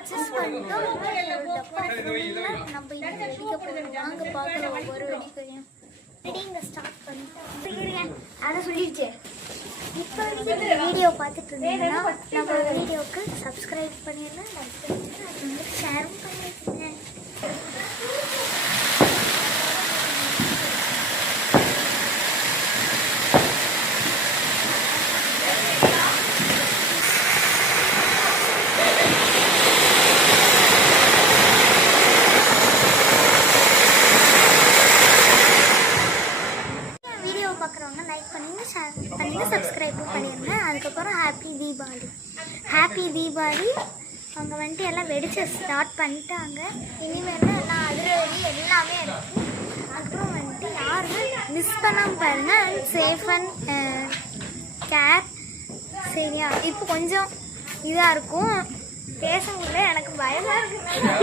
Purchase பண்ணிட்டோம். நம்ம இங்கே வெடிக்க போகிறோம். வாங்க பார்க்கலாம் ஒவ்வொரு வெடிக்கையும். வெடிங்க ஸ்டார்ட் பண்ணிட்டோம். அதை சொல்லிடுச்சு. இப்போ வீடியோ பார்த்துட்டு இருந்தீங்கன்னா நம்ம வீடியோவுக்கு சப்ஸ்கிரைப் பண்ணிடுங்க, லைக் பண்ணிடுங்க, அது வந்து ஷேரும் பண்ணிடுங்க. பார்க்குறவங்க லைக் பண்ணுங்க, ஷேர் பண்ணுங்க, சப்ஸ்கிரைபும் பண்ணிடுங்க. அதுக்கப்புறம் ஹாப்பி தீபாவளி. அவங்க வந்துட்டு எல்லாம் வெடிச்சு ஸ்டார்ட் பண்ணிட்டாங்க. இனிமேல் எல்லாம் அதிரடி எல்லாமே இருக்குது. அதுக்கப்புறம் வந்துட்டு யாருமே மிஸ் பண்ணாமல் பாருங்க. Safe and care. சரியா? இப்போ கொஞ்சம் இதாக இருக்கும், பேச முடியல, எனக்கு பயமாக இருக்குது.